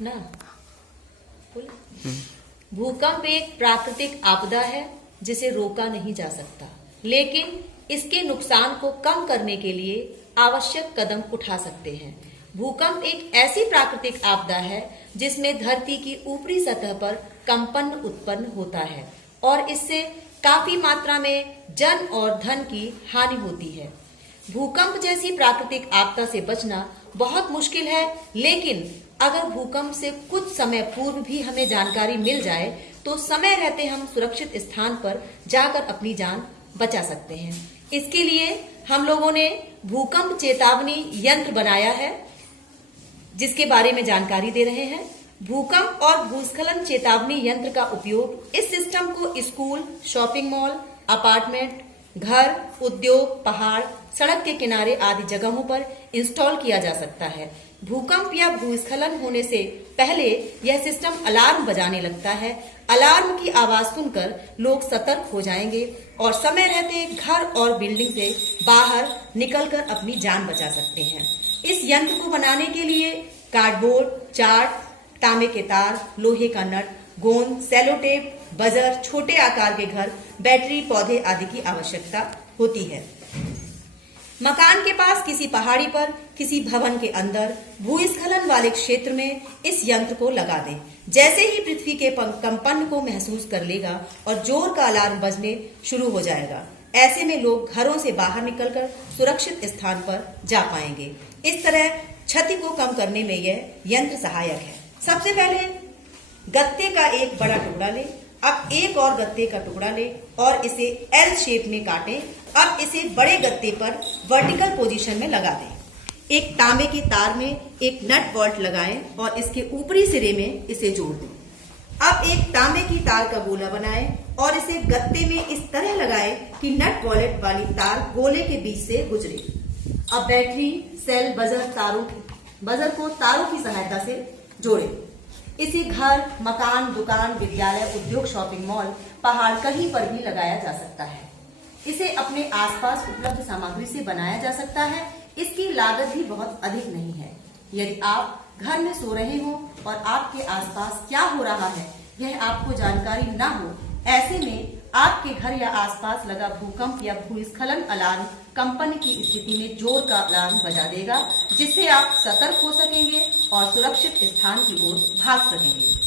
ना। भूकंप एक प्राकृतिक आपदा है जिसे रोका नहीं जा सकता, लेकिन इसके नुकसान को कम करने के लिए आवश्यक कदम उठा सकते हैं। भूकंप एक ऐसी प्राकृतिक आपदा है जिसमें धरती की ऊपरी सतह पर कंपन उत्पन्न होता है और इससे काफी मात्रा में जन और धन की हानि होती है। भूकंप जैसी प्राकृतिक आपदा से बचना बहुत मुश्किल है, लेकिन अगर भूकंप से कुछ समय पूर्व भी हमें जानकारी मिल जाए तो समय रहते हम सुरक्षित स्थान पर जाकर अपनी जान बचा सकते हैं। इसके लिए हम लोगों ने भूकंप चेतावनी यंत्र बनाया है, जिसके बारे में जानकारी दे रहे हैं। भूकंप और भूस्खलन चेतावनी यंत्र का उपयोग इस सिस्टम को स्कूल, शॉपिंग मॉल, अपार्टमेंट, घर, उद्योग, पहाड़, सड़क के किनारे आदि जगहों पर इंस्टॉल किया जा सकता है। भूकंप या भूस्खलन होने से पहले यह सिस्टम अलार्म बजाने लगता है। अलार्म की आवाज सुनकर लोग सतर्क हो जाएंगे और समय रहते घर और बिल्डिंग से बाहर निकलकर अपनी जान बचा सकते हैं। इस यंत्र को बनाने के लिए कार्डबोर्ड, चार्ट, तांबे के तार, लोहे का नट, गोंद, सेलो टेप, बजर, छोटे आकार के घर, बैटरी, पौधे आदि की आवश्यकता होती है। मकान के पास, किसी पहाड़ी पर, किसी भवन के अंदर भूस्खलन वाले क्षेत्र में इस यंत्र को लगा दें। जैसे ही पृथ्वी के कंपन को महसूस कर लेगा और जोर का अलार्म बजने शुरू हो जाएगा, ऐसे में लोग घरों से बाहर निकलकर सुरक्षित स्थान पर जा पाएंगे। इस तरह क्षति को कम करने में यह यंत्र सहायक है। सबसे पहले गत्ते का एक बड़ा टुकड़ा लें। अब एक और गत्ते का टुकड़ा लें और इसे एल शेप में काटें। अब इसे बड़े गत्ते पर वर्टिकल पोजीशन में लगा दें। एक तांबे के तार में एक नट बोल्ट लगाएं और इसके ऊपरी सिरे में इसे जोड़ दें। अब एक तांबे की तार का गोला बनाएं और इसे गत्ते में इस तरह लगाएं कि नट बोल्ट वाली तार गोले के बीच से गुजरे। अब बैटरी, सेल, बजर को तारों की सहायता से जोड़ें। इसे घर, मकान, दुकान, विद्यालय, उद्योग, शॉपिंग मॉल, पहाड़ कहीं पर भी लगाया जा सकता है। इसे अपने आसपास उपलब्ध सामग्री से बनाया जा सकता है। इसकी लागत भी बहुत अधिक नहीं है। यदि आप घर में सो रहे हो और आपके आसपास क्या हो रहा है यह आपको जानकारी न हो, ऐसे में आपके घर या आसपास लगा भूकंप या भूस्खलन अलार्म कंपन की स्थिति में जोर का अलार्म बजा देगा, जिससे आप सतर्क हो सकेंगे और सुरक्षित स्थान की ओर भाग सकेंगे।